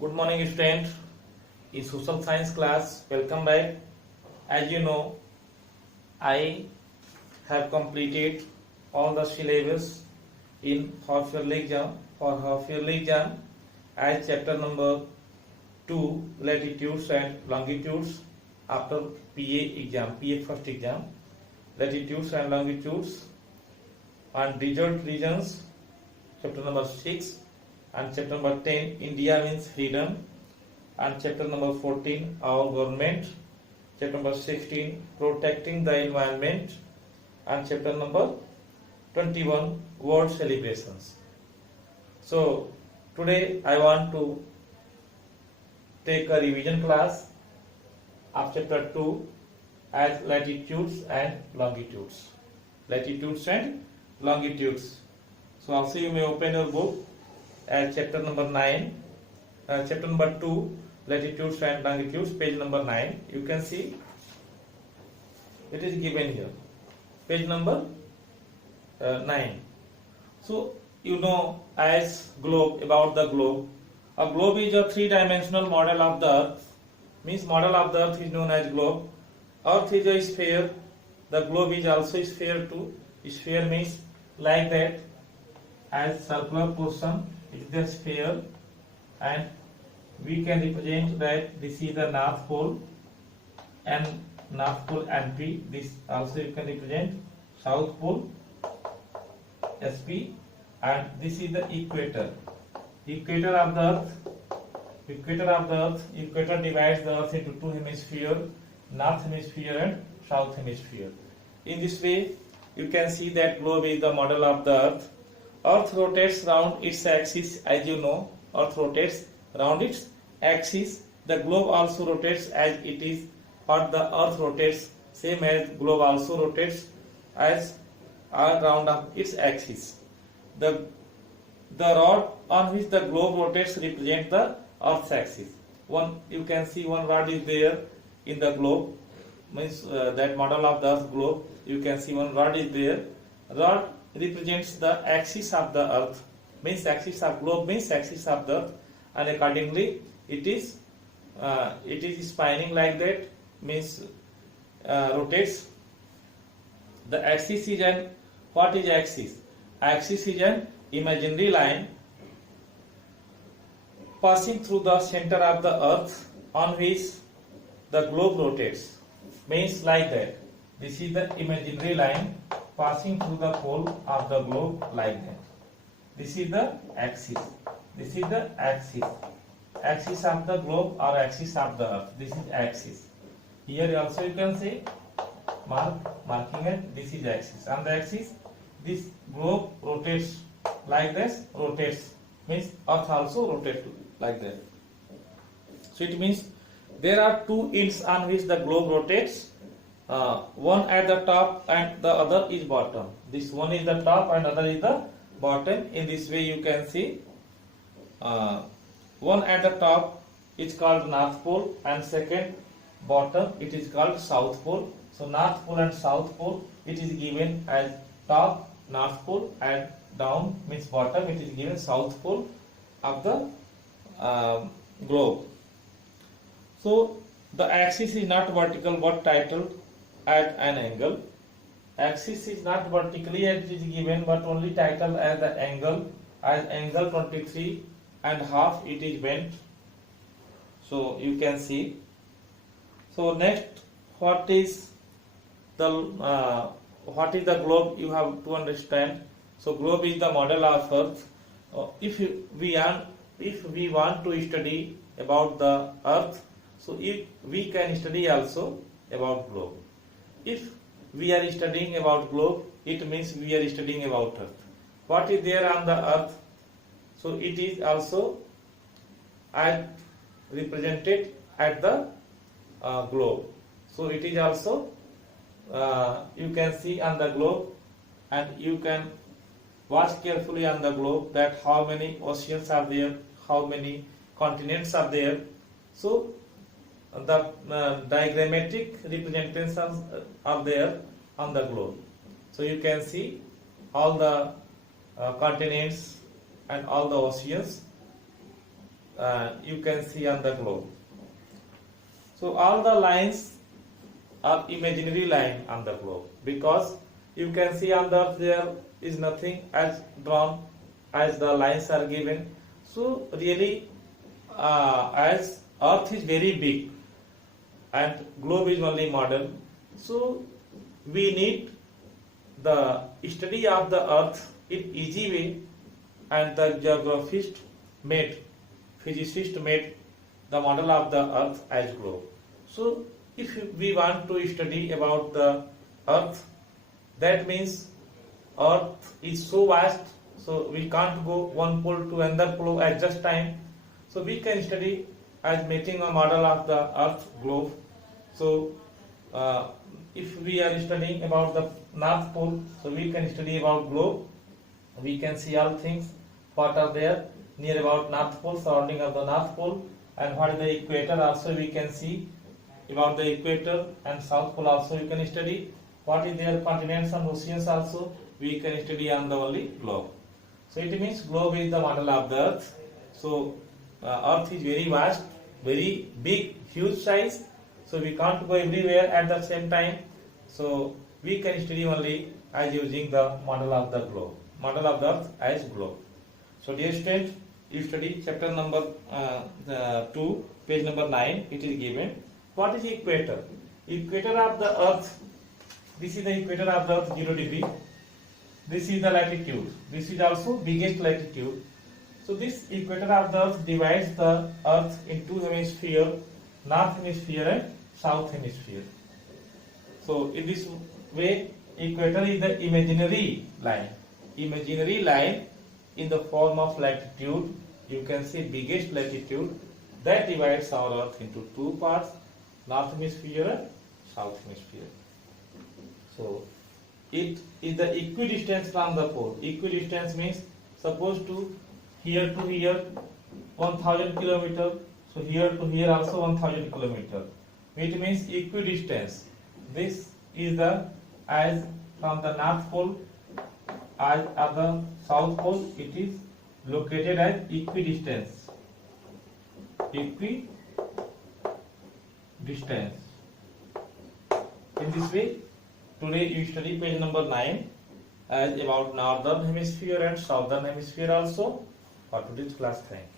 Good morning, student. In social science class, welcome back. As you know, I have completed all the syllabus in half yearly exam. For half yearly exam, as chapter number 2, latitudes and longitudes. After PA exam, PA first exam, latitudes and longitudes, and desert regions, chapter number 6, and chapter number 10, India means freedom, and chapter number 14, our government, chapter number 16, protecting the environment, and chapter number 21, world celebrations. So today I want to take a revision class of chapter 2 as latitudes and longitudes. Latitudes and longitudes. So also you may open your book at chapter number 9, chapter number 2, latitudes and longitudes, page number 9. You can see it is given here, page number 9. So you know as globe, about the globe. A globe is a three-dimensional model of the earth. Means model of the earth is known as globe. Earth is a sphere. The globe is also a sphere too. Sphere means like that, as circular portion is the sphere, and we can represent that this is the North Pole and North Pole NP. This also you can represent South Pole SP, and this is the equator. Equator of the earth. Equator of the earth. Equator divides the earth into two hemispheres, North Hemisphere and South Hemisphere. In this way, you can see that globe is the model of the earth. Earth rotates round its axis, as you know. Earth rotates round its axis. The globe also rotates as it is, but the earth rotates same as globe also rotates as around its axis. The rod on which the globe rotates represent the earth's axis. One, you can see one rod is there in the globe, means that model of the earth globe. You can see one rod is there. Rod represents the axis of the earth, means axis of globe means axis of the earth, and accordingly it is spinning like that, means rotates. The axis is an, what is axis? Axis is an imaginary line passing through the center of the earth on which the globe rotates, means like that. This is the imaginary line passing through the pole of the globe like that. This is the axis. This is the axis. Axis of the globe or axis of the earth. This is axis. Here also you can say marking it. This is axis. On the axis, this globe rotates like this. Rotates means earth also rotates like that. So it means there are two ends on which the globe rotates. One at the top and the other is bottom. This one is the top and other is the bottom. In this way you can see one at the top is called North Pole, and second bottom it is called South Pole. So North Pole and South Pole, it is given as top North Pole, and down means bottom, it is given South Pole of the globe. So the axis is not vertical but titled at an angle. Axis is not vertically as it is given, but only titled as the angle, as angle 23 and half it is bent. So you can see. So next, what is the globe? You have to understand. So globe is the model of earth. If we want to study about the earth, so if we can study also about globe. If we are studying about globe, it means we are studying about earth. What is there on the earth? So it is also represented at the globe. So it is also you can see on the globe, and you can watch carefully on the globe that how many oceans are there, how many continents are there. So the diagrammatic representations are there on the globe. So you can see all the continents and all the oceans you can see on the globe. So all the lines are imaginary line on the globe, because you can see on the earth there is nothing as drawn as the lines are given. So really, as earth is very big and globe is only model, so we need the study of the earth in easy way, and the geographist made, physicist made the model of the earth as globe. So if we want to study about the earth, that means earth is so vast, so we can't go one pole to another pole at just time. So we can study as making a model of the earth globe. So if we are studying about the north pole, so we can study about globe. We can see all things what are there near about north pole, surrounding of the north pole, and what is the equator also we can see about the equator, and south pole also we can study. What is their continents and oceans also we can study on the only globe. So it means globe is the model of the earth. So earth is very vast, very big, huge size. So we can't go everywhere at the same time. So we can study only as using the model of the globe, model of the earth as globe. So dear student, you study chapter number 2, page number 9. It is given. What is equator? Equator of the earth. This is the equator of the earth, 0 degree. This is the latitude. This is also biggest latitude. So this equator of the earth divides the earth into hemisphere, north hemisphere and south hemisphere. So in this way, equator is the imaginary line. Imaginary line in the form of latitude. You can see biggest latitude that divides our earth into two parts, north hemisphere and south hemisphere. So it is the equidistance from the pole. Equidistance means, suppose to here 1000 kilometer, so here to here also 1000 kilometer. It means equidistance. This is the, as from the north pole as of the south pole, it is located as equidistance. Equidistance. In this way, today you study page number 9 as about northern hemisphere and southern hemisphere also for today's class. Thank you.